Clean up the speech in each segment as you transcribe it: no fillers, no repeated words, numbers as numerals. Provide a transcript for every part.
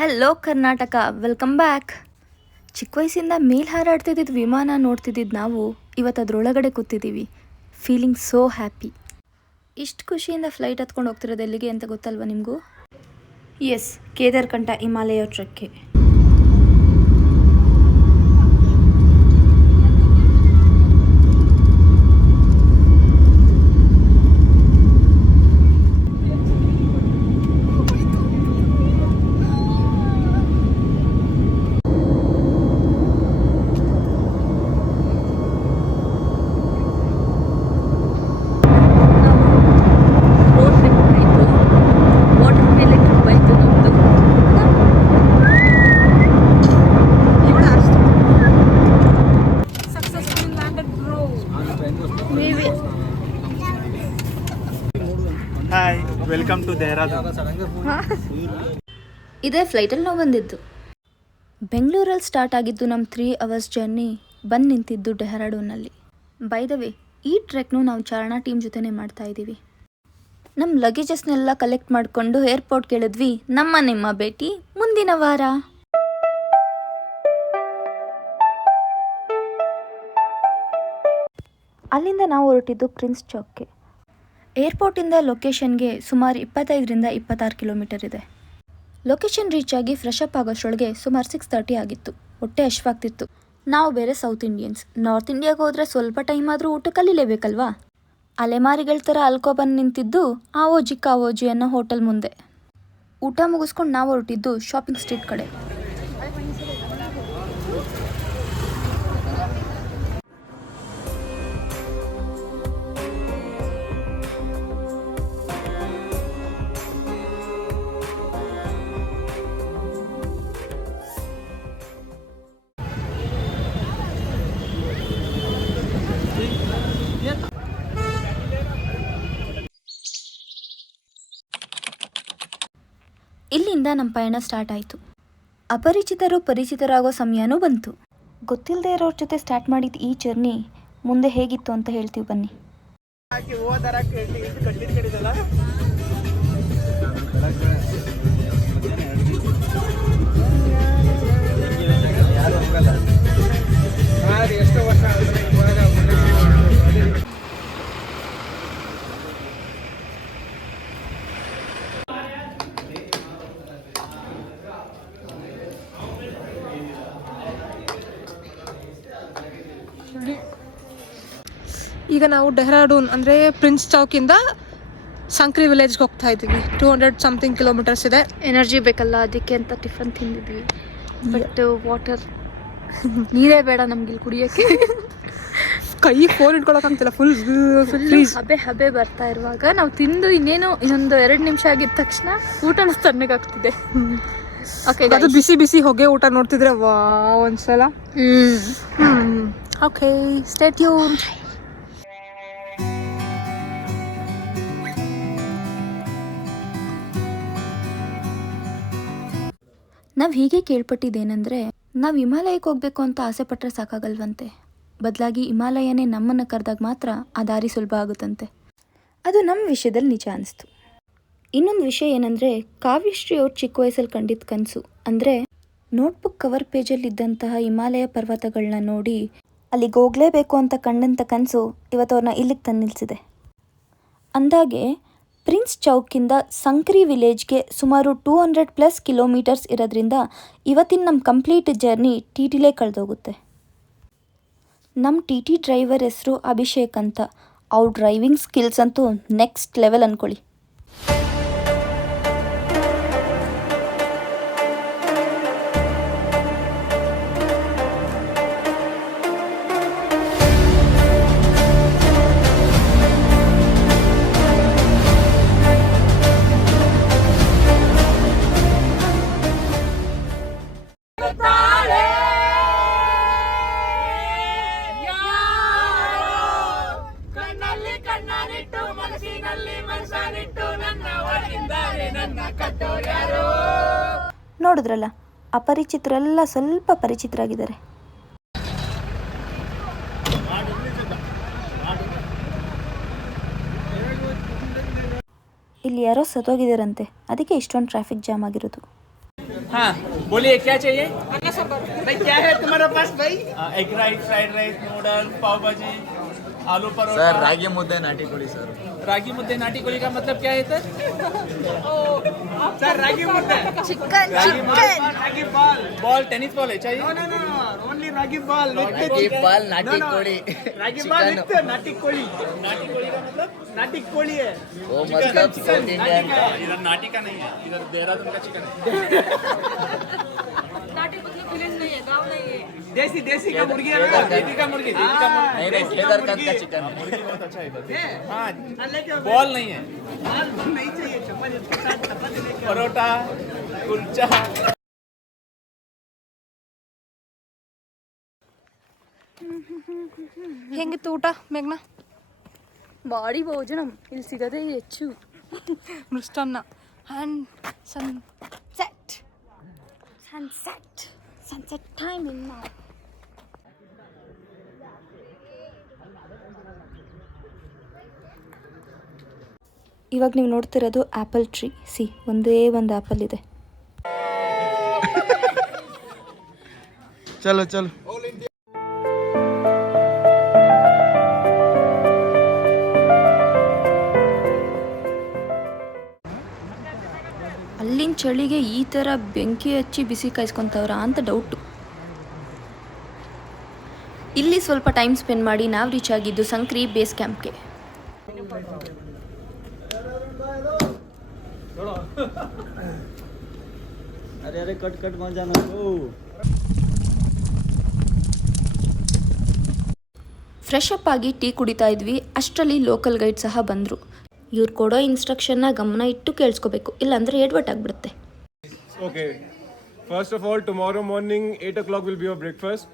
Hello Karnataka, welcome back. ಚಿಕ್ಕ ವಯಸ್ಸಿಂದ ಮೇಲೆ ಹಾರಾಡ್ತಿದ್ದಿದ್ದು ವಿಮಾನ ನೋಡ್ತಿದ್ದಿದ್ದು ನಾವು ಇವತ್ತು ಅದರೊಳಗಡೆ ಕೂತಿದ್ದೀವಿ. Feeling so happy. ಇಷ್ಟು ಖುಷಿಯಿಂದ ಫ್ಲೈಟ್ ಹತ್ಕೊಂಡು ಹೋಗ್ತಿರೋದು ಎಲ್ಲಿಗೆ ಅಂತ ಗೊತ್ತಲ್ವ ನಿಮಗೂ? ಎಸ್, ಕೇದಾರ್ಕಂಠ ಹಿಮಾಲಯ ಟ್ರೆಕ್ಗೆ. Hi, welcome to Dehradun. ಇದೇ ಫ್ಲೈಟಲ್ಲಿ ನಾವು ಬಂದಿದ್ದು. ಬೆಂಗಳೂರಲ್ಲಿ ಸ್ಟಾರ್ಟ್ ಆಗಿದ್ದು ನಮ್ಮ 3 hours ಜರ್ನಿ ಬಂದು ನಿಂತಿದ್ದು ಡೆಹ್ರಾಡೂನಲ್ಲಿ. ಬೈ ದ ವೇ, ಈ ಟ್ರೆಕ್ನು ನಾವು ಚಾರಣ ಟೀಮ್ ಜೊತೆನೇ ಮಾಡ್ತಾ ಇದ್ದೀವಿ. ನಮ್ಮ ಲಗೇಜಸ್ನೆಲ್ಲ ಕಲೆಕ್ಟ್ ಮಾಡಿಕೊಂಡು ಏರ್ಪೋರ್ಟ್ಗೆ ಹೇಳಿದ್ವಿ. ನಿಮ್ಮ ಭೇಟಿ ಮುಂದಿನ ವಾರ. ಅಲ್ಲಿಂದ ನಾವು ಹೊರಟಿದ್ದು ಪ್ರಿನ್ಸ್ ಚೌಕ್ಗೆ. ಏರ್ಪೋರ್ಟಿಂದ ಲೊಕೇಶನ್ಗೆ ಸುಮಾರು 25-26 ಕಿಲೋಮೀಟರ್ ಇದೆ. ಲೊಕೇಶನ್ ರೀಚ್ ಆಗಿ ಫ್ರೆಶ್ ಅಪ್ ಆಗೋಷ್ಟರೊಳಗೆ ಸುಮಾರು 6:30 ಆಗಿತ್ತು. ಹೊಟ್ಟೆ ಹಶ್ವಾಗ್ತಿತ್ತು. ನಾವು ಬೇರೆ ಸೌತ್ ಇಂಡಿಯನ್ಸ್. ನಾರ್ತ್ ಇಂಡಿಯಾಗೆ ಹೋದರೆ ಸ್ವಲ್ಪ ಟೈಮ್ ಆದರೂ ಊಟ ಕಲೀಲೇಬೇಕಲ್ವಾ? ಅಲೆಮಾರಿಗಳ ಥರ ಅಲ್ಕೊಬಂದು ನಿಂತಿದ್ದು ಆವೋಜಿ ಅನ್ನೋ ಹೋಟೆಲ್ ಮುಂದೆ. ಊಟ ಮುಗಿಸ್ಕೊಂಡು ನಾವು ಹೊರಟಿದ್ದು ಶಾಪಿಂಗ್ ಸ್ಟ್ರೀಟ್ ಕಡೆ. ಇಲ್ಲಿಂದ ನಮ್ಮ ಪಯಣ ಸ್ಟಾರ್ಟ್ ಆಯಿತು. ಅಪರಿಚಿತರು ಪರಿಚಿತರಾಗೋ ಸಮಯನೂ ಬಂತು. ಗೊತ್ತಿಲ್ಲದೆ ಇರೋರ ಜೊತೆ ಸ್ಟಾರ್ಟ್ ಮಾಡಿದ ಈ ಜರ್ನಿ ಮುಂದೆ ಹೇಗಿತ್ತು ಅಂತ ಹೇಳ್ತೀವಿ ಬನ್ನಿ. ಈಗ ನಾವು ಡೆಹ್ರಾಡೂನ್ ಅಂದರೆ ಪ್ರಿನ್ಸ್ ಚೌಕಿಂದ ಸಂಕ್ರಿ ವಿಲೇಜ್ಗೆ ಹೋಗ್ತಾ ಇದ್ದೀವಿ. 200 something ಕಿಲೋಮೀಟರ್ಸ್ ಇದೆ. ಎನರ್ಜಿ ಬೇಕಲ್ಲ, ಅದಕ್ಕೆ ಅಂತ ಟಿಫನ್ ತಿಂದಿದ್ವಿ. ಬಟ್ ವಾಟರ್ ನೀರೇ ಬೇಡ ನಮ್ಗೆ ಇಲ್ಲಿ ಕುಡಿಯೋಕ್ಕೆ. ಕೈ ಫೋನ್ ಇಟ್ಕೊಳಕ್ಕಾಗ್ತಿಲ್ಲ, ಫುಲ್ ಹಬೆ ಬರ್ತಾ ಇರುವಾಗ ನಾವು ತಿಂದು ಇನ್ನೊಂದು 2 ನಿಮಿಷ ಆಗಿದ ತಕ್ಷಣ ಊಟನ ತಣ್ಣಗಾಗ್ತಿದೆ. ಓಕೆ, ಅದು ಬಿಸಿ ಹೊಗೆ ಊಟ ನೋಡ್ತಿದ್ರೆ ವಾ ಒಂದ್ಸಲ. Okay, stay tuned. ನಾವು ಹೀಗೆ ಕೇಳ್ಪಟ್ಟಿದ್ದೇನೆಂದರೆ, ನಾವು ಹಿಮಾಲಯಕ್ಕೆ ಹೋಗಬೇಕು ಅಂತ ಆಸೆ ಪಟ್ಟರೆ ಸಾಕಾಗಲ್ವಂತೆ. ಬದಲಾಗಿ ಹಿಮಾಲಯನೇ ನಮ್ಮನ್ನು ಕರೆದಾಗ ಮಾತ್ರ ಆ ದಾರಿ ಸುಲಭ ಆಗುತ್ತಂತೆ. ಅದು ನಮ್ಮ ವಿಷಯದಲ್ಲಿ ನಿಜ ಅನಿಸ್ತು. ಇನ್ನೊಂದು ವಿಷಯ ಏನಂದರೆ, ಕಾವ್ಯಶ್ರೀ ಅವ್ರು ಚಿಕ್ಕ ವಯಸ್ಸಲ್ಲಿ ಕಂಡಿದ್ದ ಕನಸು ಅಂದರೆ ನೋಟ್ಬುಕ್ ಕವರ್ ಪೇಜಲ್ಲಿದ್ದಂತಹ ಹಿಮಾಲಯ ಪರ್ವತಗಳನ್ನ ನೋಡಿ ಅಲ್ಲಿಗೆ ಹೋಗಲೇಬೇಕು ಅಂತ ಕಂಡಂಥ ಕನಸು ಇವತ್ತು ಅವ್ರನ್ನ ಇಲ್ಲಿಗೆ ತಂದು ನಿಲ್ಲಿಸಿದೆ. ಅಂದಾಗೆ ಪ್ರಿನ್ಸ್ ಚೌಕಿಂದ ಸಂಕ್ರಿ ವಿಲೇಜ್ಗೆ ಸುಮಾರು 200+ ಕಿಲೋಮೀಟರ್ಸ್ ಇರೋದ್ರಿಂದ ಇವತ್ತಿನ ನಮ್ಮ ಕಂಪ್ಲೀಟ್ ಜರ್ನಿ ಟಿಟಿಲೇ ಕಳೆದೋಗುತ್ತೆ. ನಮ್ಮ ಟಿ ಡ್ರೈವರ್ ಹೆಸರು ಅಭಿಷೇಕ್ ಅಂತ. ಅವ್ರ ಡ್ರೈವಿಂಗ್ ಸ್ಕಿಲ್ಸ್ ಅಂತೂ ನೆಕ್ಸ್ಟ್ ಲೆವೆಲ್ ಅಂದ್ಕೊಳ್ಳಿ. ನೋಡಿದ್ರಲ್ಲ, ಅಪರಿಚಿತರೆಲ್ಲ ಸ್ವಲ್ಪ ಪರಿಚಿತರಾಗಿದ್ದಾರೆ. ಇಲ್ಲಿ ಯಾರೋ ಸತ್ತೋಗಿದ್ದಾರಂತೆ, ಅದಕ್ಕೆ ಇಷ್ಟೊಂದು ಟ್ರಾಫಿಕ್ ಜಾಮ್ ಆಗಿರೋದು. हाँ बोलिए क्या चाहिए? ಅನ್ನ ಸಾಂಬಾರು. भाई क्या है तुम्हारे पास भाई? Egg rice, fried rice, noodle, pav bhaji, aloo paratha. Sir ರಾಗಿ ಮುದ್ದೆ ನಾಟಿ ಕೋಳಿ ಸರ್. रागी मुद्दे नाटी कोली का मतलब क्या है सर? सर रागी मुद्दे. ಚಿಕನ್ रागी बॉल. बॉल टेनिस बॉल है चाहिए? No. Only रागी ball. ರಾಗಿ ಬಾಲ್ ನಾಟಿ ಕೋಳಿ. रागी ball with नाटी कोली. नाटी कोली का मतलब नाटी कोली है. वो मतलब साउथ इंडियन का. इधर नाटी का नहीं है, इधर देहरादून का चिकन है. ನಾಟಿ ಬದಲು ವಿಲೇಜ್ नहीं है, गांव नहीं है. देसी का मुर्गी है ना? देसी का मुर्गी. नहीं नहीं केदारनाथ का चिकन. मुर्गी बहुत अच्छा है इधर. हाँ बॉल नहीं है. नहीं चाहिए परोठा कुलचा. ಹೆಂಗಿತ್ತು ಊಟ ಮೇಘ್ನಾ? ಬಾಡಿ ಭೋಜನ ಇಲ್ಲಿ ಸಿಗದೆ ಹೆಚ್ಚು. ಮೃಷ್ಟಾನ್ನ ಆ್ಯಂಡ್ ಸನ್ಸೆಟ್ ಸನ್ಸೆಟ್ ಟೈಮ್ ಇನ್ನ. ಇವಾಗ ನೀವು ನೋಡ್ತಿರೋದು ಆ್ಯಪಲ್ ಟ್ರೀ. ಒಂದೇ ಒಂದು ಆ್ಯಪಲ್ ಇದೆ. ಚಲೋ ಚಲೋ. ಅಲ್ಲಿನ ಚಳಿಗೆ ಈ ಥರ ಬೆಂಕಿ ಹಚ್ಚಿ ಬಿಸಿ ಕಾಯಿಸ್ಕೊತವ್ರ ಅಂತ ಡೌಟು. ಇಲ್ಲಿ ಸ್ವಲ್ಪ ಟೈಮ್ ಸ್ಪೆಂಡ್ ಮಾಡಿ ನಾವು ರೀಚ್ ಆಗಿದ್ದು ಸಂಕ್ರಿ ಬೇಸ್ ಕ್ಯಾಂಪ್ಗೆ. ಅರೆ ಕಟ್ ಮಜಾ ನಾವು. ಫ್ರೆಶ್ ಅಪ್ ಆಗಿ ಟೀ ಕುಡಿತಾ ಇದ್ವಿ. ಅಷ್ಟರಲ್ಲಿ ಲೋಕಲ್ ಗೈಡ್ ಸಹ ಬಂದರು. ಇವ್ರು ಕೊಡೋ ಇನ್ಸ್ಟ್ರಕ್ಷನ್ನ ಗಮನ ಇಟ್ಟು ಕೇಳಿಸ್ಕೋಬೇಕು, ಇಲ್ಲಾಂದರೆ ಎಡ್ವರ್ಟ್ ಆಗಿಬಿಡುತ್ತೆ. Okay. First of all, tomorrow morning 8 o'clock will be your breakfast.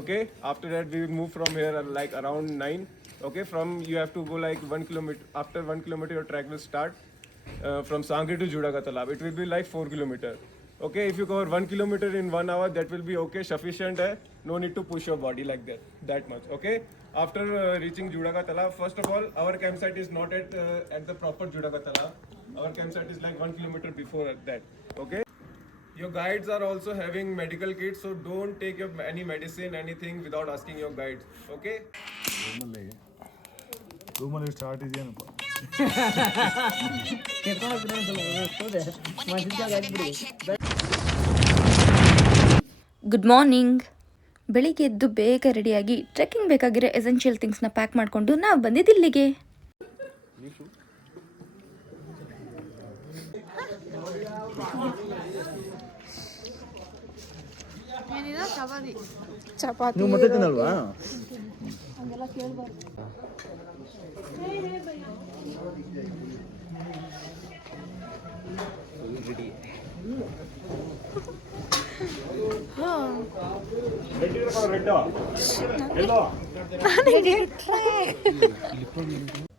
Okay. After that, we will move from here like around 9. Okay. From you have to go like 1 kilometer. After 1 kilometer, your trek will start from Sangri to Judaga Talab. It will be like 4 kilometer. Okay. If you cover 1 kilometer in 1 hour, that will be okay, sufficient. No need to push your body like that much. Okay. After reaching Judaga Talab, first of all, our campsite is not at the proper Judaga Talab. Our campsite is like 1 kilometer before that. Okay. Your guides are also having medical kits, so don't take any medicine, anything without asking your guides. Okay. ರೂಮಲ್ಲಿ start ಇದೆಯೇನಪ್ಪ. Good morning. ಬೆಳಿಗ್ಗೆ ಎದ್ದು ಬೇಗ ರೆಡಿಯಾಗಿ trekking ಬೇಕಾಗಿರೋ essential ಥಿಂಗ್ಸ್ನ pack ಮಾಡಿಕೊಂಡು ನಾವು ಬಂದಿದ್ದು ಇಲ್ಲಿಗೆ. ಚಪಾತಿ ನೀವು ಮತ್ತೆ ತಿನ್ನಲ್ವಾ?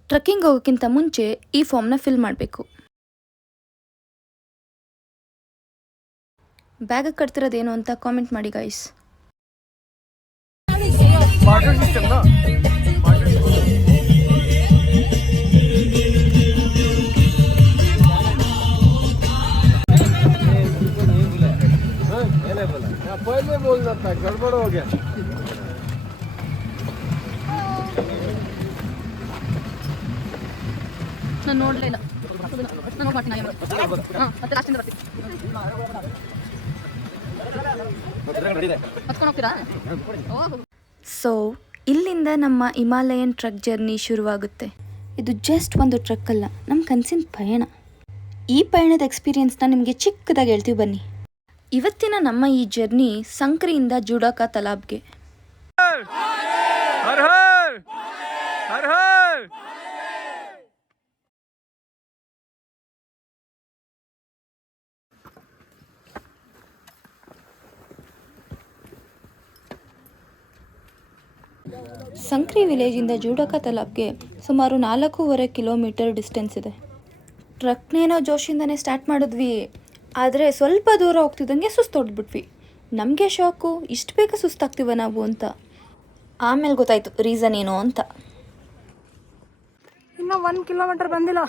ಟ್ರೆಕ್ಕಿಂಗ್ ಹೋಗೋಕ್ಕಿಂತ ಮುಂಚೆ ಈ ಫಾರ್ಮ್ನ ಫಿಲ್ ಮಾಡಬೇಕು. ಬ್ಯಾಗ್ ಕಟ್ತಿರೋದೇನು ಅಂತ ಕಾಮೆಂಟ್ ಮಾಡಿ ಗೈಸ್. पहले बोलना था, गड़बड़ हो गया. ನಾನು ನೋಡಲೇ ಇಲ್ಲ. ನಾನು ಮಾಡ್ತೀನಿ. ಮತ್ತೆ ಲಾಸ್ಟಿಂದ ಬರ್ತೀನಿ. ಹತ್ಕೊಂಡು ಹೋಗ್ತೀರಾ? ಸೊ ಇಲ್ಲಿಂದ ನಮ್ಮ ಹಿಮಾಲಯನ್ ಟ್ರಕ್ ಜರ್ನಿ ಶುರುವಾಗುತ್ತೆ. ಇದು ಜಸ್ಟ್ ಒಂದು ಟ್ರಕ್ ಅಲ್ಲ, ನಮ್ಮ ಕನಸಿನ ಪಯಣ. ಈ ಪಯಣದ ಎಕ್ಸ್ಪೀರಿಯನ್ಸ್ನ ನಿಮಗೆ ಚಿಕ್ಕದಾಗಿ ಹೇಳ್ತೀವಿ ಬನ್ನಿ. ಇವತ್ತಿನ ನಮ್ಮ ಈ ಜರ್ನಿ ಸಂಕ್ರಿಯಿಂದ ಜುಡಾಕ ತಲಾಬ್ಗೆ. हर हर हर हर. ಸಂಕ್ರಿ ವಿಲೇಜಿಂದ ಜುಡಾಕ ತಲಾಬ್ಗೆ ಸುಮಾರು 4.5 ಕಿಲೋಮೀಟರ್ ಡಿಸ್ಟೆನ್ಸ್ ಇದೆ. ಟ್ರಕ್ನೇನೋ ಜೋಶಿಂದನೇ ಸ್ಟಾರ್ಟ್ ಮಾಡಿದ್ವಿ, ಆದರೆ ಸ್ವಲ್ಪ ದೂರ ಹೋಗ್ತಿದ್ದಂಗೆ ಸುಸ್ತು ಹೊಡೆದ್ಬಿಟ್ವಿ. ನಮಗೆ ಶಾಕು, ಇಷ್ಟು ಬೇಗ ಸುಸ್ತಾಗ್ತೀವ ನಾವು ಅಂತ. ಆಮೇಲೆ ಗೊತ್ತಾಯಿತು ರೀಸನ್ ಏನು ಅಂತ. ಇನ್ನೂ 1 ಕಿಲೋಮೀಟರ್ ಬಂದಿಲ್ಲ.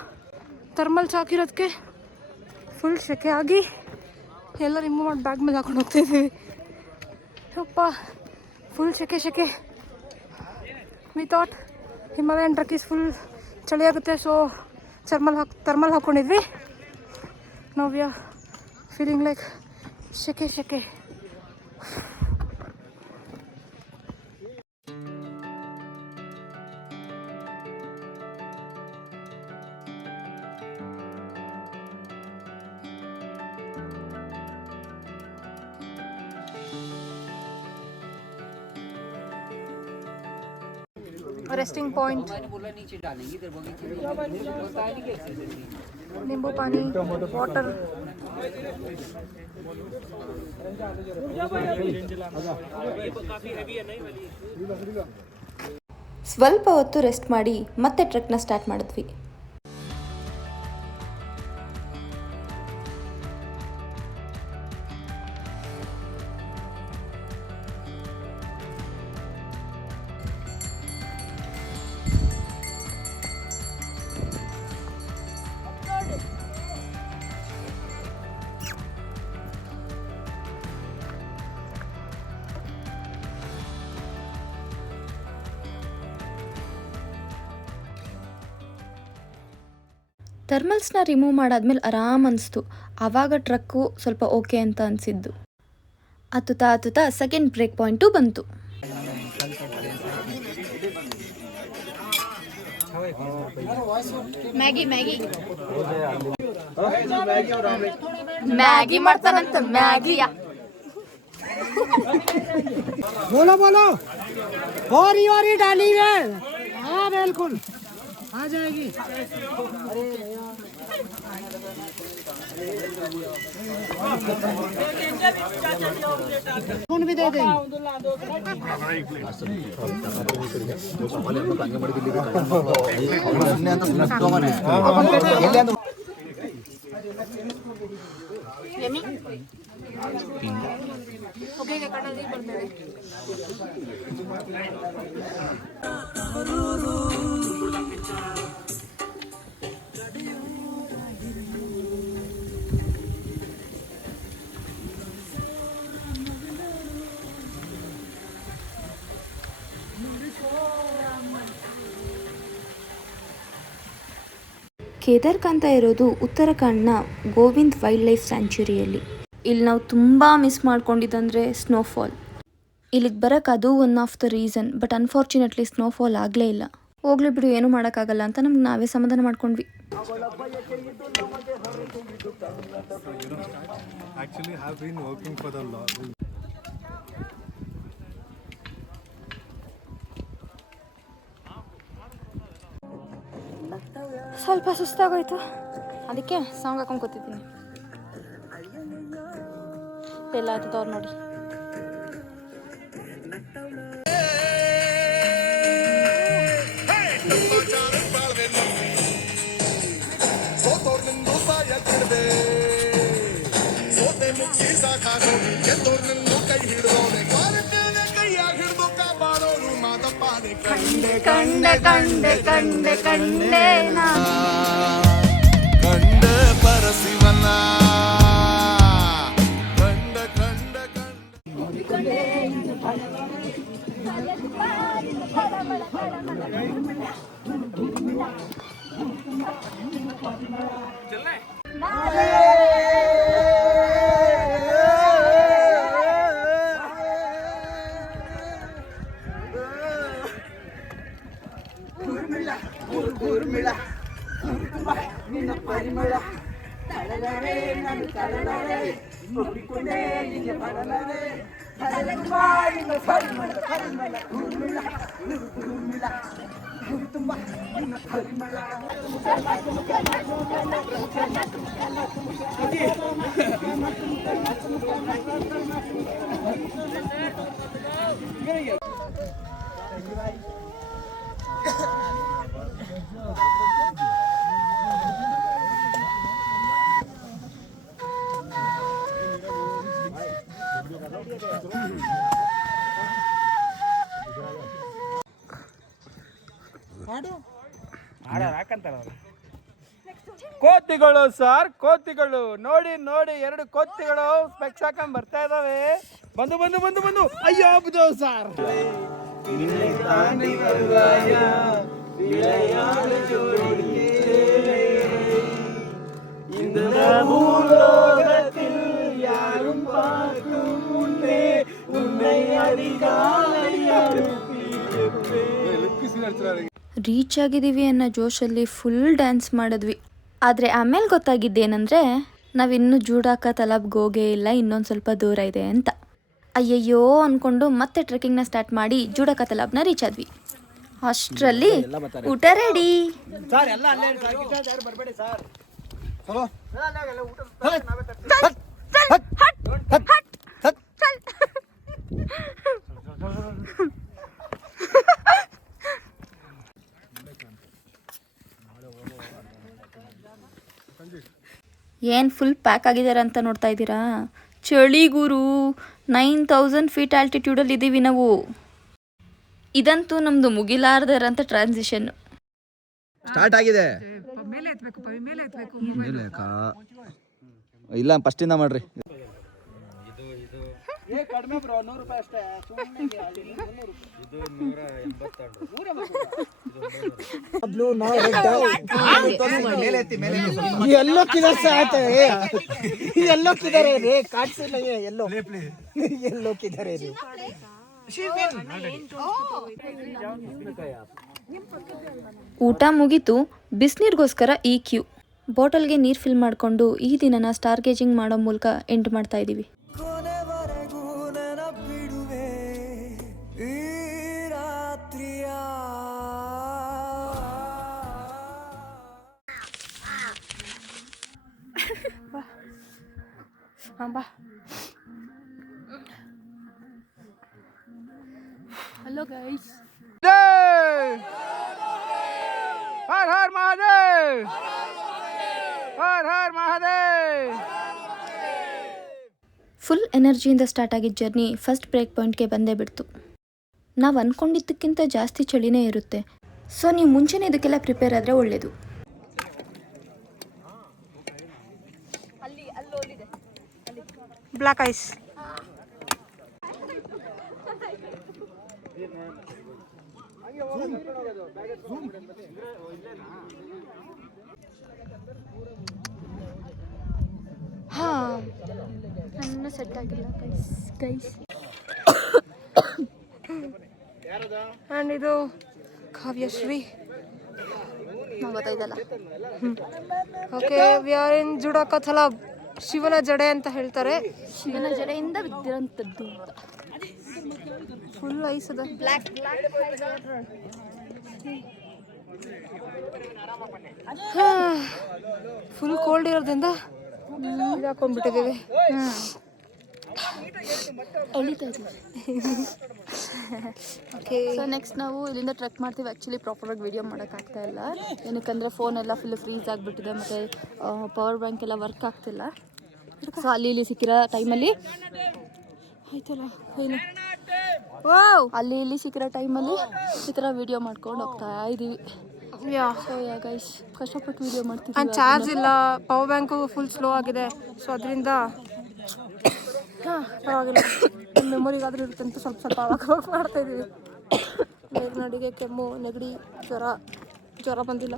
ಥರ್ಮಲ್ ಚಾಕಿರೋದಕ್ಕೆ ಫುಲ್ ಸೆಕೆ ಆಗಿ ಎಲ್ಲ ರಿಮೂವ್ ಮಾಡಿ ಬ್ಯಾಗ್ ಮೇಲೆ ಹಾಕೊಂಡು ಹೋಗ್ತಾಯಿದ್ದೀವಿ. ಯಪ್ಪ ಫುಲ್ ಸೆಕೆ. We thought Himalayan truck is full ಚಳಿ ಆಗುತ್ತೆ, ಸೊ ಥರ್ಮಲ್ ಹಾಕ್ಕೊಂಡಿದ್ವಿ. ನಾವು ವಿ ಆರ್ ಫೀಲಿಂಗ್ ಲೈಕ್ ಸೆಕೆ. रेस्टिंग पॉइंट, नींबू पानी, वाटर. ಸ್ವಲ್ಪ ಹೊತ್ತು ರೆಸ್ಟ್ ಮಾಡಿ ಮತ್ತೆ ಟ್ರೆಕ್ನ ಸ್ಟಾರ್ಟ್ ಮಾಡಿದ್ವಿ. ಥರ್ಮಲ್ಸ್ನ ರಿಮೂವ್ ಮಾಡಾದ್ಮೇಲೆ ಆರಾಮ್ ಅನಿಸ್ತು. ಆವಾಗ ಟ್ರಕ್ಕು ಸ್ವಲ್ಪ ಓಕೆ ಅಂತ ಅನಿಸಿದ್ದು. ಹತ್ತುತ್ತಾ ಸೆಕೆಂಡ್ ಬ್ರೇಕ್ ಪಾಯಿಂಟು ಬಂತು. ಮ್ಯಾಗಿ ಮಾಡ್ತಾನಂತ. ಮ್ಯಾಗಿಯ बोलो और ही डाली है. हाँ बिल्कुल आ जाएगी. कौन भी दे देंगे. ಕೇದಾರ್ಕಾಂತ ಇರೋದು ಉತ್ತರಾಖಂಡ್ನ ಗೋವಿಂದ್ ವೈಲ್ಡ್ ಲೈಫ್ ಸ್ಯಾಂಚುರಿಯಲ್ಲಿ. ಇಲ್ಲಿ ನಾವು ತುಂಬ ಮಿಸ್ ಮಾಡ್ಕೊಂಡಿದ್ದಂದರೆ ಸ್ನೋಫಾಲ್. ಇಲ್ಲಿಗೆ ಬರೋಕ್ಕೆ ಅದು one of the reason. But unfortunately snowfall ಆಗಲೇ ಇಲ್ಲ. ಹೋಗ್ಲಿ ಬಿಡು, ಏನೂ ಮಾಡೋಕ್ಕಾಗಲ್ಲ ಅಂತ ನಮ್ಗೆ ನಾವೇ ಸಮಾಧಾನ ಮಾಡ್ಕೊಂಡ್ವಿ. ಸ್ವಲ್ಪ ಸುಸ್ತಾಗೋಯ್ತು, ಅದಕ್ಕೆ ಸಾಂಗ್ ಹಾಕೊಂಡು ಕೂತಿದ್ದೀನಿ. ಎಲ್ಲ ಆಯ್ತದವ್ರು ನೋಡಿ. ಕಂಡೆ ಕಂಡೆ ಕಂಡೆ ಕಂಡೆ ನಾ ಕಂಡ ಪರಸಿವನ ಕಂಡ ಕಂಡ ಕಂಡ. ಕೋತಿಗಳು ಸರ್, ಕೋತಿಗಳು ನೋಡಿ ನೋಡಿ, 2 ಕೋತಿಗಳು ಸ್ಪೆಕ್ಸ್ ಹಾಕೊಂಡ್ ಬರ್ತಾ ಇದಾವೆ. ಬಂದು ಬಂದು ಬಂದು ಬಂದು ಅಯ್ಯೋ ಬುದು ಸರ್. ರೀಚ್ ಆಗಿದ್ದೀವಿ ಅನ್ನೋ ಜೋಶಲ್ಲಿ ಫುಲ್ ಡ್ಯಾನ್ಸ್ ಮಾಡಿದ್ವಿ. ಆದರೆ ಆಮೇಲೆ ಗೊತ್ತಾಗಿದ್ದೇನೆಂದರೆ ನಾವಿನ್ನೂ ಜೂಡಾಕ ತಲಾಬ್ಗೆ ಹೋಗೇ ಇಲ್ಲ, ಇನ್ನೊಂದು ಸ್ವಲ್ಪ ದೂರ ಇದೆ ಅಂತ. ಅಯ್ಯಯ್ಯೋ ಅಂದ್ಕೊಂಡು ಮತ್ತೆ ಟ್ರೆಕ್ಕಿಂಗ್ನ ಸ್ಟಾರ್ಟ್ ಮಾಡಿ ಜೂಡಾಕ ತಲಾಬ್ನ ರೀಚ್ ಆದ್ವಿ. ಅಷ್ಟರಲ್ಲಿ ಊಟ ರೆಡಿ. ಸರ್ ಎಲ್ಲ ಅಲ್ಲೇ ಯಾರು ಬರಬೇಡಿ ಸರ್. ಏನು ಫುಲ್ ಪ್ಯಾಕ್ ಆಗಿದ್ದಾರೆ ಅಂತ ನೋಡ್ತಾ ಇದ್ದೀರಾ? ಚಳಿ ಗುರು, 9000 ಫೀಟ್ ಆಲ್ಟಿಟ್ಯೂಡಲ್ಲಿ ಇದ್ದೀವಿ ನಾವು. ಇದಂತೂ ನಮ್ಮದು ಮುಗಿಲಾರ್ದರಂತ ಟ್ರಾನ್ಸಿಷನ್ ಸ್ಟಾರ್ಟ್ ಆಗಿದೆ. ಇಲ್ಲ ಫಸ್ಟಿಂದ ಮಾಡ್ರಿ. ಕಡಿಮೆ ಬ್ರೋ, 100 ರೂಪಾಯಿ ಅಷ್ಟೇ. ब्लू ना येलो किधर से आता है? येलो किधर है रे? कार्ड से नहीं है येलो. येलो किधर है रे? ಊಟ ಮುಗೀತು. ಬಿಸಿನೀರಿಗೋಸ್ಕರ ಈ ಕ್ಯೂ. ಬಾಟಲ್ಗೆ ನೀರು ಫಿಲ್ ಮಾಡಿಕೊಂಡು ಈ ದಿನನ ಸ್ಟಾರ್ ಗೇಜಿಂಗ್ ಮಾಡೋ ಮೂಲಕ ಎಂಡ್ ಮಾಡ್ತಾ ಇದ್ದೀವಿ. ಬಾ. Hello guys. Har Har Mahadev, Har Har Mahadev. Full ಎನರ್ಜಿಯಿಂದ ಸ್ಟಾರ್ಟ್ ಆಗಿದ್ದ ಜರ್ನಿ ಫಸ್ಟ್ ಬ್ರೇಕ್ ಪಾಯಿಂಟ್ಗೆ ಬಂದೇ ಬಿಡ್ತು. ನಾವು ಅಂದ್ಕೊಂಡಿದ್ದಕ್ಕಿಂತ ಜಾಸ್ತಿ ಚಳಿನೇ ಇರುತ್ತೆ. ಸೊ ನೀವು ಮುಂಚೆನೇ ಇದಕ್ಕೆಲ್ಲ ಪ್ರಿಪೇರ್ ಆದರೆ ಒಳ್ಳೆಯದು. Black ice. ಹಾಂ, ನನ್ನ ಸೆಟ್ ಆಗಿಲ್ಲ ಗೈಸ್. ಆ್ಯಂಡ್ ಇದು ಕಾವ್ಯಶ್ರೀ. ಗೊತ್ತಾಯ್ತಲ್ಲ. ಓಕೆ, ವಿ ಆರ್ ಇನ್ ಜುಡಾಕ ತಲಾಬ್. ಶಿವನ ಜಡೆ ಅಂತ ಹೇಳ್ತಾರೆ. ಶಿವನ ಜಡೆಯಿಂದ ಬಿದ್ದಿರೋಂಥದ್ದು. ಫುಲ್ ಐಸ್ ಅದ. ಫುಲ್ ಕೋಲ್ಡ್ ಇರೋದ್ರಿಂದ ಇದಾಕೊಂಡ್ಬಿಟ್ಟಿದ್ದೀವಿ. ಓಕೆ, ಸೊ ನೆಕ್ಸ್ಟ್ ನಾವು ಇಲ್ಲಿಂದ ಟ್ರೆಕ್ ಮಾಡ್ತೀವಿ. ಆ್ಯಕ್ಚುಲಿ ಪ್ರಾಪರಾಗಿ ವೀಡಿಯೋ ಮಾಡೋಕ್ಕಾಗ್ತಾ ಇಲ್ಲ, ಏನಕ್ಕಂದರೆ ಫೋನೆಲ್ಲ ಫುಲ್ ಫ್ರೀಸ್ ಆಗಿಬಿಟ್ಟಿದೆ ಮತ್ತು ಪವರ್ ಬ್ಯಾಂಕ್ ಎಲ್ಲ ವರ್ಕ್ ಆಗ್ತಿಲ್ಲ. ಸೊ ಅಲ್ಲಿ ಇಲ್ಲಿ ಸಿಕ್ಕಿರೋ ಟೈಮಲ್ಲಿ ಆಯ್ತಲ್ಲ ಏನು ಅಲ್ಲಿ ಇಲ್ಲಿ ಸಿಕ್ಕಿರೋ ಟೈಮಲ್ಲಿ ಈ ಥರ ವೀಡಿಯೋ ಮಾಡ್ಕೊಂಡು ಹೋಗ್ತಾ ಇದ್ದೀವಿ. ಸೊ ಯಾ ಗೈಸ್, ಕಷ್ಟಪಟ್ಟು ವೀಡಿಯೋ ಮಾಡ್ತೀವಿ. ಆ್ಯಂಡ್ ಚಾರ್ಜ್ ಇಲ್ಲ, ಪವರ್ ಬ್ಯಾಂಕು ಫುಲ್ ಸ್ಲೋ ಆಗಿದೆ. ಸೊ ಅದರಿಂದ ಪರವಾಗಿಲ್ಲ, ಮೆಮೊರಿಗಾದರೂ ಇರುತ್ತೆ ಅಂತ ಸ್ವಲ್ಪ ಸ್ವಲ್ಪ ಅವಾಗ ಮಾಡ್ತಾಯಿದ್ದೀವಿ. ನಡಿಗೆ, ಕೆಮ್ಮು, ನೆಗಡಿ, ಜ್ವರ ಬಂದಿಲ್ಲ.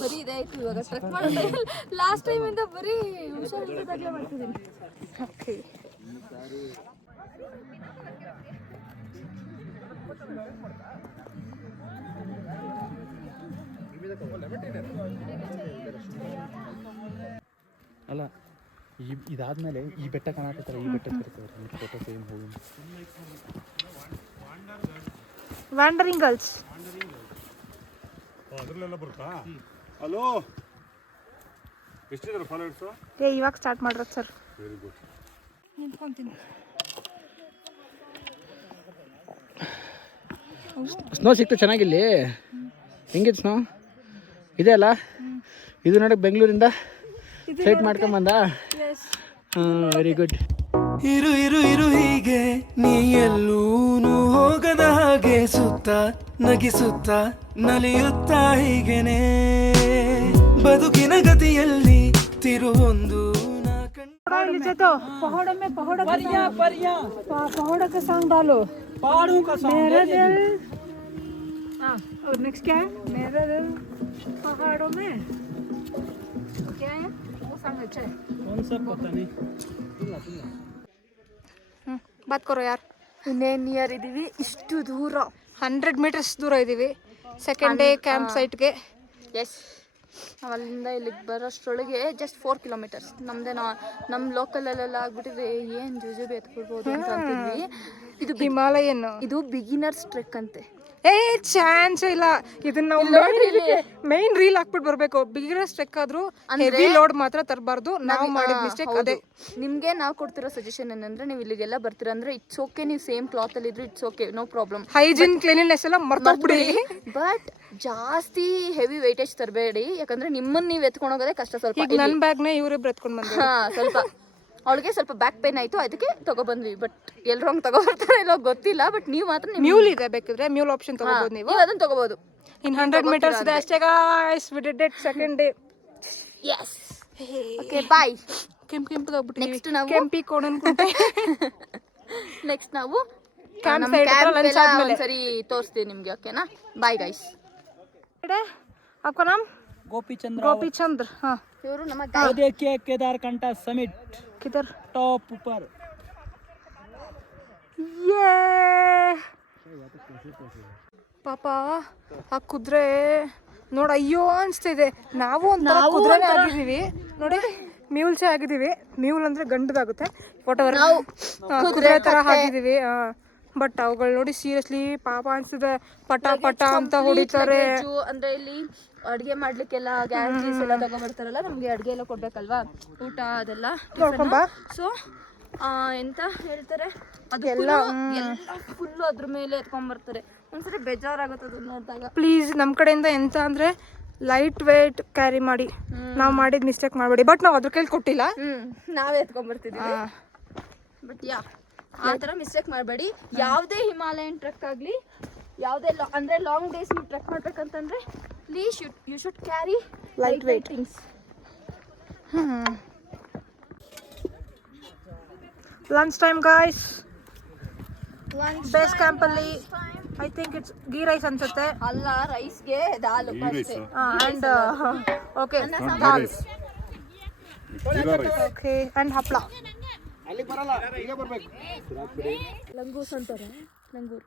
ಬರೀ ಇದೆ ಆಯಿತು. ಇವಾಗ ಟ್ರೆಕ್ ಮಾಡೋದು ಲಾಸ್ಟ್ ಟೈಮಿಂದ ಬರೀ ಹುಷಾರಿದ್ದಾಗಲೇ ಮಾಡ್ತಿದ್ದೀನಿ. ಓಕೆ, ಅಲ್ಲ ಇದಾದ್ಮೇಲೆ ಈ ಬೆಟ್ಟ ಕಾಣಕತ್ತಲ್ಲ, ಈ ಬೆಟ್ಟ ಫೋಟೋ ಸೇಮ್ ಹೋಗಿ ವ್ಯಾಂಡರಿಂಗ್ ಗರ್ಲ್ಸ್. ಅದರಲ್ಲೆಲ್ಲ ಬರುತ್ತಾ? ಹಲೋ, ಎಷ್ಟಿದ್ದಾರೆ ಫಾಲೋವರ್ಸು? ಇವಾಗ ಸ್ಟಾರ್ಟ್ ಮಾಡಿರೋದು ಸರ್. Very good. ನಿಂತ್ಕೊಂತೀನಿ. ಸ್ನೋ ಸಿಕ್ತು ಚೆನ್ನಾಗಿಲ್ಲಿ. ಹೆಂಗಿತ್ತು ಸ್ನೋ? ಇದೆ ಅಲ್ಲ, ಇದು ನೋಡಕ್ಕೆ ಬೆಂಗಳೂರಿಂದ ಫ್ಲೈಟ್ ಮಾಡ್ಕೊಂಬಂದ. ಹಾಂ, ವೆರಿ ಗುಡ್. ಇರು ಇರು ಇರು ಹೀಗೆ ನೀ ಎಲ್ಲೂನು ಹೋಗದ ಹಾಗೆ ಸುತ್ತ ನಗಿಸುತ್ತ ನಲಿಯುತ್ತಾ ಹೀಗೆನೆ ಬದುಕಿನ ಗತಿಯಲ್ಲಿ ತಿರುವೊಂದು ನಾ नीचे तो पहाड़ों में पहाड़ों पहाड़ों का सॉन्ग डालो पहाड़ों का मेरा दिल हाँ और नेक्स्ट क्या है मेरा दिल पहाड़ों में क्या है वो सॉन्ग अच्छा है कौन सा पता नहीं बात करो यार ಇನ್ನೇನು ನಿಯರ್ ಇದ್ದೀವಿ, ಇಷ್ಟು ದೂರ 100 ಮೀಟರ್ಸ್ ದೂರ ಇದ್ದೀವಿ ಸೆಕೆಂಡ್ ಡೇ ಕ್ಯಾಂಪ್ ಸೈಟ್ಗೆ. ಎಸ್, ನಾವು ಅಲ್ಲಿಂದ ಇಲ್ಲಿಗೆ ಬರೋಷ್ಟರೊಳಗೆ ಜಸ್ಟ್ 4 ಕಿಲೋಮೀಟರ್ಸ್. ನಮ್ಮ ಲೋಕಲಲ್ಲೆಲ್ಲ ಆಗ್ಬಿಟ್ಟಿದೆ ಏನು ಜುಜುಬಿ ಎತ್ಕೊಳ್ಬೋದು ಅಂತ ಅಂತಿದ್ವಿ. ಇದು ಹಿಮಾಲಯನ್, ಇದು ಬಿಗಿನರ್ಸ್ ಟ್ರೆಕ್ ಅಂತೆ. ಚಾನ್ಸ್ ಇಲ್ಲ. ಇದನ್ನ ನಾವು ಮೈನ್ ರೀಲ್ ಹಾಕ್ಬಿಟ್ಟು ಬರಬೇಕು. ಬಿಗಿನರ್ಸ್ ಟ್ರೆಕ್ ಆದ್ರೂ ಹೆವಿ ಲೋಡ್ ಮಾತ್ರ ತರಬಾರ್ದು. ನಾವು ಮಾಡಿದ ಮಿಸ್ಟೇಕ್ ಅದೇ. ನಿಮಗೆ ನಾವು ಕೊಡ್ತಿರೋ ಸಜೆಷನ್ ಏನಂದ್ರೆ, ನೀವು ಇಲ್ಲಿಗೆಲ್ಲ ಬರ್ತೀರಾ ಅಂದ್ರೆ ಇಟ್ಸ್ ಓಕೆ, ನೀವು ಸೇಮ್ ಕ್ಲಾತ್ ಅಲ್ಲಿ ಇದ್ರು it's okay, no problem. Hygiene cleanness ಎಲ್ಲ ಮರ್ತೋಗ್ಬಿಡಿ. ಬಟ್ ಜಾಸ್ತಿ ಹೆವಿ ವೆಯ್ಟೇಜ್ ತರಬೇಡಿ, ಯಾಕಂದ್ರೆ ನಿಮ್ಮನ್ನ ನೀವು ಎತ್ಕೊಂಡು ಹೋಗೋದೇ ಕಷ್ಟ. ಸ್ವಲ್ಪ ಈಗ ನನ್ನ ಬ್ಯಾಗ್ನ ಇವ್ರಿಬ್ರು ಎತ್ಕೊಂಡು ಬಂದ್ರು. ಸ್ವಲ್ಪ ಅವಳಿಗೆ ಸ್ವಲ್ಪ ಬ್ಯಾಕ್ ಪೇನ್ ಆಯಿತು, ಅದಕ್ಕೆ ತಗೊಬಂದ್ವಿ. ಬಟ್ ಎಲ್ರಂಗೆ ತಗೊಬರ್ತಾರೆ ಇಲ್ಲೋ ಗೊತ್ತಿಲ್ಲ. ಬಟ್ ನೀವು ಮಾತ್ರ ಮ್ಯೂಲ್ ಇದೆ, ಬೇಕಿದ್ರೆ ಮ್ಯೂಲ್ ಆಪ್ಷನ್ ತಗೋಬಹುದು. ನೀವು ಅದನ್ನ ತಗೋಬಹುದು. ಇನ್ 100 ಮೀಟರ್ಸ್ ಇದೆ ಅಷ್ಟೇ guys. We did it second day. Yes, okay bye. ಕೆಂಪು ತಗೋಬಿಟ್ಟು ನೆಕ್ಸ್ಟ್ ನಾವು ಕೆಂಪಿ ಕೋಣನ್ಕುಂಟೆ. ನೆಕ್ಸ್ಟ್ ನಾವು ಕ್ಯಾಂಪ್ ಸೈಟ್ ಲಂಚ್ ಆದ್ಮೇಲೆ ಒಂದ್ಸರಿ ತೋರಿಸ್ತೀವಿ ನಿಮ್ಗೆ. ಓಕೆನಾ? Bye guys. आपका नाम? गोपी गोपीचंद्र. हाँ, ಇವರು ನಮ್ಮ वो देखिए केदारकंठा समिट किधर? टॉप ऊपर. ये ಪಾಪ ಆ ಕುದುರೆ ನೋಡ, ಅಯ್ಯೋ ಅನಿಸ್ತಿದೆ. ನಾವು ಒಂಥರ ಕುದುರೆನೇ ಆಗಿದ್ದೀವಿ ನೋಡಿ, ಮ್ಯೂಲ್ಸೇ ಆಗಿದ್ದೀವಿ. ಮ್ಯೂಲ್ ಅಂದ್ರೆ ಗಂಡದಾಗುತ್ತೆ, ವಾಟೆವರ್. ಕುದುರೆ ತರ ಆಗಿದ್ದೀವಿ. ಬಟ್ ಅವುಗಳು ನೋಡಿ ಸೀರಿಯಸ್ಲಿ ಪಾಪ ಅನ್ಸಿದೆ. ಪಟ ಪಟ ಅಂತ ಹೊಡಿತಾರೆ. ಅಂದ್ರೆ ಇಲ್ಲಿ ಅಡುಗೆ ಮಾಡ್ಲಿಕ್ಕೆಲ್ಲ ಗ್ಯಾಸ್ ಎಲ್ಲ ತಗೊಂಡ್ಬರ್ತಾರಲ್ಲ, ನಮ್ಗೆ ಅಡುಗೆ ಎಲ್ಲ ಕೊಡ್ಬೇಕಲ್ವಾ, ಊಟ ಅದೆಲ್ಲ. ಸೊ ಎಂತ ಹೇಳ್ತಾರೆ, ಅದೆಲ್ಲ ಫುಲ್ಲು ಅದ್ರ ಮೇಲೆ ಎತ್ಕೊಂಡ್ಬರ್ತಾರೆ. ಒಂದ್ಸರಿ ಬೇಜಾರಾಗುತ್ತೆ ಅದನ್ನ ನೋಡಿದಾಗ. ಪ್ಲೀಸ್ ನಮ್ಮ ಕಡೆಯಿಂದ ಎಂತ ಅಂದ್ರೆ ಲೈಟ್ ವೇಟ್ ಕ್ಯಾರಿ ಮಾಡಿ. ನಾವು ಮಾಡಿದ ಮಿಸ್ಟೇಕ್ ಮಾಡಬೇಡಿ. ಬಟ್ ನಾವು ಅದ್ರ ಕೈಲಿ ಕೊಟ್ಟಿಲ್ಲ, ನಾವೇ ಎತ್ಕೊಂಡ್ಬರ್ತಿದ್ದೀವಿ. ಬಟ್ ಆ ಥರ ಮಿಸ್ಟೇಕ್ ಮಾಡಬೇಡಿ. ಯಾವುದೇ ಹಿಮಾಲಯನ್ ಟ್ರೆಕ್ ಆಗಲಿ, ಯಾವುದೇ ಅಂದರೆ ಲಾಂಗ್ ಡೇಸ್ ನೀವು ಟ್ರೆಕ್ ಮಾಡ್ಬೇಕಂತಂದರೆ please you should carry light weight things. Lunch time guys. Base camp ಅಲ್ಲಿ I think it's ghee rice ಅನ್ಸುತ್ತೆ. ಅಲ್ಲ, ರೈಸ್ಗೆ ದಾಲ್ ಅಷ್ಟೇ. And okay dal. Okay and ಹಪ್ಳ. ಅಲ್ಲಿ ಬರಲ್ಲ, ಈಗ ಬರ್ಬೇಕು. ಲಂಗೂಸ್ ಅಂತಾರೆ, ಲಂಗೂರ್.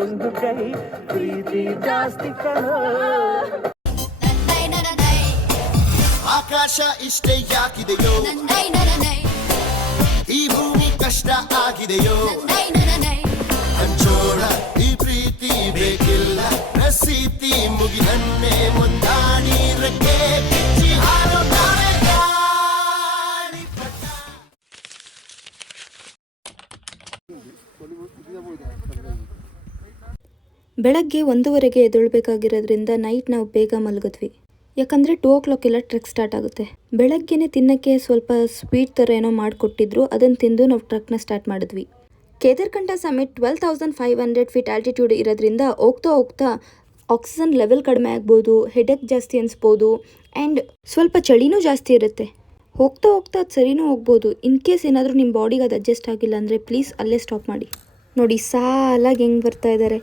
ಒಂದು ಕೈ ಪ್ರೀತಿ ಜಾಸ್ತಿ ಆಕಾಶ ಇಷ್ಟೇ ಯಾಕಿದೆಯೋ, ಈ ಭೂಮಿ ಕಷ್ಟ ಆಗಿದೆಯೋ, ಹಂಚೋಳ ಈ ಪ್ರೀತಿ ಬೇಕಿಲ್ಲ, ರಸೀತಿ ಮುಗಿದನ್ನೇ ಮುಂದಾಡಿ ರೆಕ್ಕೆ ಕಿಚ್ಚಿ ಹಾರು ನಾಳೆ ಗಾಳಿ ಪಟ. ಬೆಳಗ್ಗೆ 1:15ಗೆ ಎದ್ದೇಳಬೇಕಾಗಿರೋದ್ರಿಂದ ನೈಟ್ ನಾವು ಬೇಗ ಮಲಗಿದ್ವಿ. ಯಾಕಂದರೆ 2 o'clock ಎಲ್ಲ ಟ್ರೆಕ್ ಸ್ಟಾರ್ಟ್ ಆಗುತ್ತೆ. ಬೆಳಗ್ಗೆನೆ ತಿನ್ನಕ್ಕೆ ಸ್ವಲ್ಪ ಸ್ವೀಟ್ ಥರ ಏನೋ ಮಾಡಿಕೊಟ್ಟಿದ್ರು, ಅದನ್ನು ತಿಂದು ನಾವು ಟ್ರೆಕ್ನ ಸ್ಟಾರ್ಟ್ ಮಾಡಿದ್ವಿ. ಕೇದಾರ್ಕಂಠ ಸಮಿಟ್ 12,500 ಫೀಟ್ ಆಲ್ಟಿಟ್ಯೂಡ್ ಇರೋದ್ರಿಂದ ಹೋಗ್ತಾ ಹೋಗ್ತಾ ಆಕ್ಸಿಜನ್ ಲೆವೆಲ್ ಕಡಿಮೆ ಆಗ್ಬೋದು, ಹೆಡೇಕ್ ಜಾಸ್ತಿ ಅನಿಸ್ಬೋದು, ಆ್ಯಂಡ್ ಸ್ವಲ್ಪ ಚಳಿನೂ ಜಾಸ್ತಿ ಇರುತ್ತೆ. ಹೋಗ್ತಾ ಹೋಗ್ತಾ ಅದು ಸರಿನೂ ಹೋಗ್ಬೋದು. ಇನ್ ಕೇಸ್ ಏನಾದರೂ ನಿಮ್ಮ ಬಾಡಿಗೆ ಅದು ಅಡ್ಜಸ್ಟ್ ಆಗಿಲ್ಲ ಅಂದರೆ ಪ್ಲೀಸ್ ಅಲ್ಲೇ ಸ್ಟಾಪ್ ಮಾಡಿ. ನೋಡಿ ಸಾಲಾಗಿ ಹೆಂಗೆ ಬರ್ತಾ ಇದ್ದಾರೆ.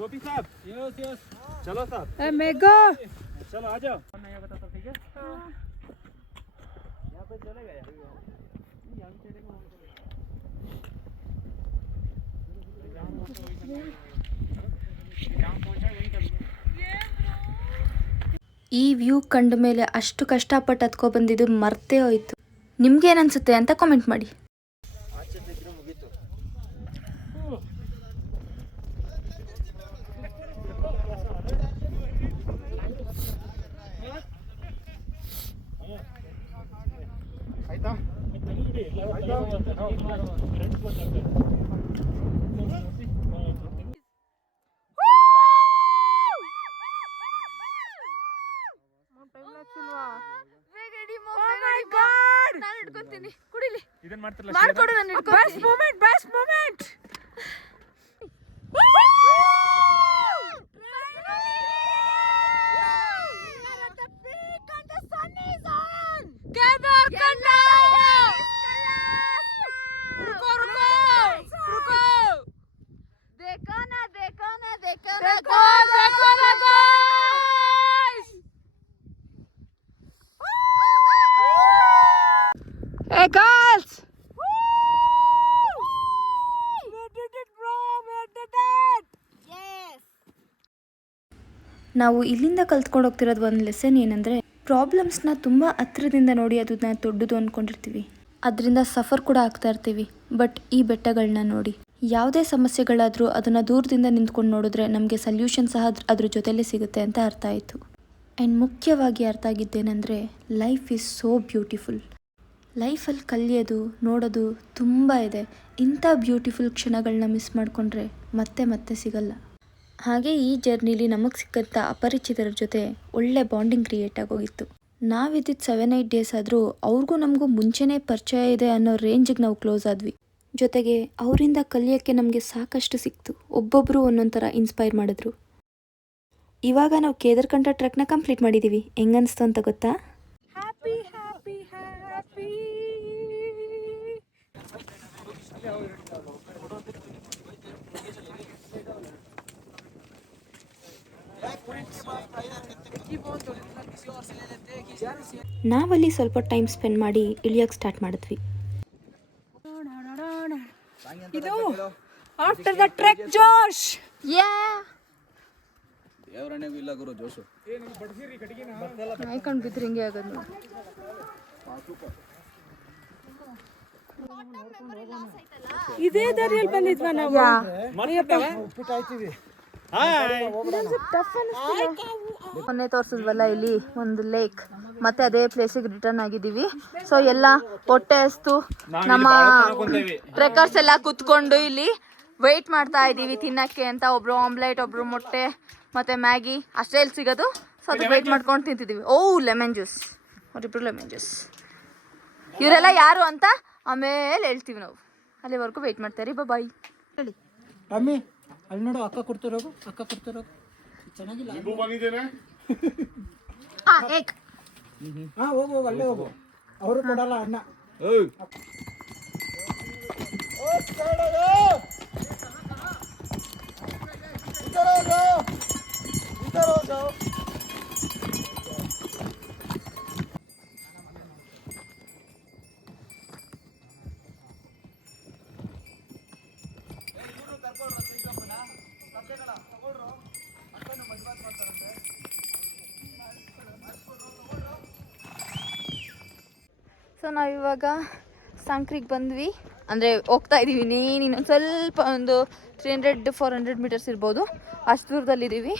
गोपी साहब यस चलो साहब मेगा चलो आ जाओ नहीं बता तो ठीक है यहाँ पे चलेगा यार यहाँ पे चलेगा ಈ ವ್ಯೂ ಕಂಡ ಮೇಲೆ ಅಷ್ಟು ಕಷ್ಟಪಟ್ಟು ಹತ್ಕೊಬಂದಿದ್ದು ಮರ್ತೇ ಹೋಯಿತು. ನಿಮ್ಗೇನನ್ಸುತ್ತೆ ಅಂತ ಕಾಮೆಂಟ್ ಮಾಡಿ. ಆಯ್ತಾ ಇದನ್ನ ಮಾಡ್ತಿರಲ್ಲ ಮಾಡ್ಕೊಡು ನನಗೆ best moment Hey girls! We did it, bro! We did it! Yes! ನಾವು ಇಲ್ಲಿಂದ ಕಲ್ತ್ಕೊಂಡು ಹೋಗ್ತಿರೋದು ಒಂದು ಲೆಸನ್ ಏನಂದರೆ, ಪ್ರಾಬ್ಲಮ್ಸ್ನ ತುಂಬ ಹತ್ರದಿಂದ ನೋಡಿ ಅದನ್ನ ದೊಡ್ಡದು ಅಂದ್ಕೊಂಡಿರ್ತೀವಿ, ಅದರಿಂದ ಸಫರ್ ಕೂಡ ಆಗ್ತಾ ಇರ್ತೀವಿ. ಬಟ್ ಈ ಬೆಟ್ಟಗಳನ್ನ ನೋಡಿ, ಯಾವುದೇ ಸಮಸ್ಯೆಗಳಾದರೂ ಅದನ್ನು ದೂರದಿಂದ ನಿಂತ್ಕೊಂಡು ನೋಡಿದ್ರೆ ನಮಗೆ ಸಲ್ಯೂಷನ್ ಸಹ ಅದ್ರ ಜೊತೆಲೇ ಸಿಗುತ್ತೆ ಅಂತ ಅರ್ಥ ಆಯಿತು. ಆ್ಯಂಡ್ ಮುಖ್ಯವಾಗಿ ಅರ್ಥ ಆಗಿದ್ದೇನೆಂದರೆ, ಲೈಫ್ ಈಸ್ ಸೋ ಬ್ಯೂಟಿಫುಲ್. ಲೈಫಲ್ಲಿ ಕಲಿಯೋದು ನೋಡೋದು ತುಂಬ ಇದೆ. ಇಂಥ ಬ್ಯೂಟಿಫುಲ್ ಕ್ಷಣಗಳನ್ನ ಮಿಸ್ ಮಾಡಿಕೊಂಡ್ರೆ ಮತ್ತೆ ಮತ್ತೆ ಸಿಗಲ್ಲ. ಹಾಗೆ ಈ ಜರ್ನಿಲಿ ನಮಗೆ ಸಿಕ್ಕಂಥ ಅಪರಿಚಿತರ ಜೊತೆ ಒಳ್ಳೆ ಬಾಂಡಿಂಗ್ ಕ್ರಿಯೇಟ್ ಆಗೋಗಿತ್ತು. ನಾವಿದ್ದಿದ್ದು 7-8 ಡೇಸ್ ಆದರೂ ಅವ್ರಿಗೂ ನಮಗೂ ಮುಂಚೆನೇ ಪರಿಚಯ ಇದೆ ಅನ್ನೋ ರೇಂಜಿಗೆ ನಾವು ಕ್ಲೋಸ್ ಆದ್ವಿ. ಜೊತೆಗೆ ಅವರಿಂದ ಕಲಿಯೋಕ್ಕೆ ನಮಗೆ ಸಾಕಷ್ಟು ಸಿಕ್ತು. ಒಬ್ಬೊಬ್ಬರು ಒಂದೊಂದು ಥರ ಇನ್ಸ್ಪೈರ್ ಮಾಡಿದ್ರು. ಇವಾಗ ನಾವು ಕೇದಾರ್ಕಂಠ ಟ್ರೆಕ್ನ ಕಂಪ್ಲೀಟ್ ಮಾಡಿದ್ದೀವಿ. ಹೆಂಗನ್ನಿಸ್ತು ಅಂತ ಗೊತ್ತಾ? Happy, happy, happy. ನಾವಲ್ಲಿ ಸ್ವಲ್ಪ ಟೈಮ್ ಸ್ಪೆಂಡ್ ಮಾಡಿ ಇಳಿಯೋಕ್ಕೆ ಸ್ಟಾರ್ಟ್ ಮಾಡಿದ್ವಿ. ಇದು ಆಫ್ಟರ್ ದ ಟ್ರೆಕ್ ಜೋಶ್. ದೇವರಣ್ಣಗೂ ಇಲ್ಲ ಗುರು ಜೋಶು. ಆಯ್ಕೊಂಡು ಬಿದ್ದರೆ ಹಿಂಗೆ ಆಗೋದು ನೋಡಿ. ಇದೇ ದಾರಿಯಲ್ಲಿ ಬಂದಿದ್ವಾ ನಾವು? ಉಪ್ಪಿಟ್ಟು ಆಯ್ತೀವಿ. ಮೊನ್ನೆ ತೋರಿಸಿದ್ವಲ್ಲ ಇಲ್ಲಿ ಒಂದು ಲೇಕ್, ಮತ್ತೆ ಅದೇ ಪ್ಲೇಸಿಗೆ ರಿಟರ್ನ್ ಆಗಿದ್ದೀವಿ. ಸೊ ಎಲ್ಲ ಹೊಟ್ಟೆ ಹಸ್ತು ನಮ್ಮ ಟ್ರೆಕರ್ಸ್ ಎಲ್ಲ ಕುತ್ಕೊಂಡು ಇಲ್ಲಿ ವೆಯ್ಟ್ ಮಾಡ್ತಾ ಇದ್ದೀವಿ ತಿನ್ನಕ್ಕೆ ಅಂತ. ಒಬ್ರು ಆಮ್ಲೆಟ್, ಒಬ್ರು ಮೊಟ್ಟೆ ಮತ್ತೆ ಮ್ಯಾಗಿ ಅಷ್ಟೇ ಇಲ್ಲಿ ಸಿಗೋದು. ಸೊ ಅದಕ್ಕೆ ವೆಯ್ಟ್ ಮಾಡ್ಕೊಂಡು ತಿಂತಿದ್ದೀವಿ. ಲೆಮನ್ ಜ್ಯೂಸ್, ಅವರಿಬ್ರು ಲೆಮನ್ ಜ್ಯೂಸ್. ಇವರೆಲ್ಲ ಯಾರು ಅಂತ ಆಮೇಲೆ ಹೇಳ್ತೀವಿ ನಾವು. ಅಲ್ಲಿವರೆಗೂ ವೆಯ್ಟ್ ಮಾಡ್ತಾರೆ. ಬಾಯ್ ಹೇಳಿ. ಅಮ್ಮಿ ಅಲ್ಲಿ ನೋಡು, ಅಕ್ಕ ಕೊಡ್ತಿರೋದು, ಅಕ್ಕ ಕೊಡ್ತಿರೋದು ಚೆನ್ನಾಗಿಲ್ಲ. ಹೋಗು ಹೋಗು, ಅಲ್ಲೇ ಹೋಗು. ಅವರು ಕೊಡಲ್ಲ ಅಣ್ಣ. ಸೊ ನಾವಿವಾಗ ಸಾಂಕ್ರಿಗೆ ಬಂದ್ವಿ, ಅಂದರೆ ಹೋಗ್ತಾ ಇದ್ದೀವಿ. ಇನ್ನೊಂದು ಸ್ವಲ್ಪ ಒಂದು 300-400 ಮೀಟರ್ಸ್ ಇರ್ಬೋದು, ಅಷ್ಟು ದೂರದಲ್ಲಿದ್ದೀವಿ.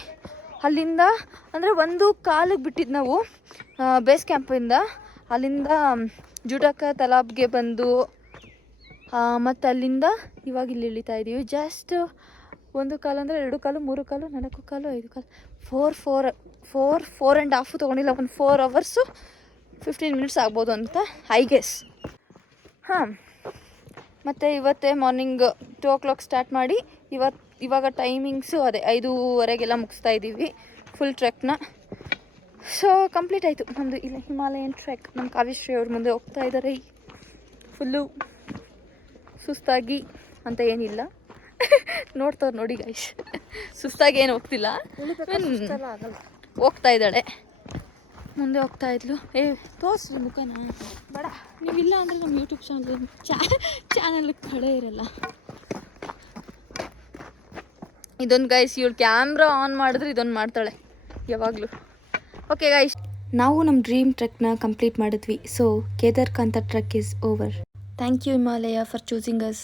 ಅಲ್ಲಿಂದ ಅಂದರೆ ಒಂದು ಕಾಲಿಗೆ ಬಿಟ್ಟಿದ್ದು ನಾವು ಬೇಸ್ ಕ್ಯಾಂಪಿಂದ. ಅಲ್ಲಿಂದ ಜುಡಕ ತಲಾಬ್ಗೆ ಬಂದು ಮತ್ತು ಅಲ್ಲಿಂದ ಇವಾಗ ಇಲ್ಲಿ ಇಳಿತಾ ಇದ್ದೀವಿ. ಜಸ್ಟ್ 1 ಕಾಲು ಅಂದರೆ 2 ಕಾಲು, 3 ಕಾಲು, 4 ಕಾಲು, 5 ಕಾಲು, 4.5 ತೊಗೊಂಡಿಲ್ಲ. ಒಂದು 4 hours 15 minutes ಆಗ್ಬೋದು ಅಂತ ಐ ಗೆಸ್. ಮತ್ತು ಇವತ್ತೇ ಮಾರ್ನಿಂಗ್ 2 o'clock ಸ್ಟಾರ್ಟ್ ಮಾಡಿ ಇವಾಗ ಟೈಮಿಂಗ್ಸು ಅದೇ 5:30 ಮುಗಿಸ್ತಾ ಇದ್ದೀವಿ ಫುಲ್ ಟ್ರೆಕ್ನ. ಸೊ ಕಂಪ್ಲೀಟ್ ಆಯಿತು ನಮ್ಮದು ಇಲ್ಲ ಹಿಮಾಲಯನ್ ಟ್ರೆಕ್. ನಮ್ಮ ಕಾವ್ಯಶ್ರೀ ಅವ್ರ ಮುಂದೆ ಹೋಗ್ತಾ ಇದ್ದಾರೆ. ಫುಲ್ಲು ಸುಸ್ತಾಗಿ ಅಂತ ಏನಿಲ್ಲ, ನೋಡ್ತವ್ರು ನೋಡಿ ಗೈಸ್, ಸುಸ್ತಾಗಿ ಏನು ಹೋಗ್ತಿಲ್ಲ, ಹೋಗ್ತಾ ಇದ್ದಾಳೆ. ಮುಂದೆ ಹೋಗ್ತಾ ಇದ್ಲು. ತೋರಿಸ್ರಿ ಮುಖನ ಬೇಡ, ನೀವಿಲ್ಲ ಅಂದರೆ ನಮ್ಮ ಯೂಟ್ಯೂಬ್ ಚಾನಲ್ ಕಡೆ ಇರಲ್ಲ. ಇದೊಂದು ಗೈಸ್, ಇವಳು ಕ್ಯಾಮ್ರಾ ಆನ್ ಮಾಡಿದ್ರೆ ಇದೊಂದು ಮಾಡ್ತಾಳೆ ಯಾವಾಗಲೂ. ಓಕೆ ಗೈಸ್, ನಾವು ನಮ್ಮ ಡ್ರೀಮ್ ಟ್ರೆಕ್ನ ಕಂಪ್ಲೀಟ್ ಮಾಡಿದ್ವಿ. So Kedarkantha trek is over. Thank you Himalaya for choosing us.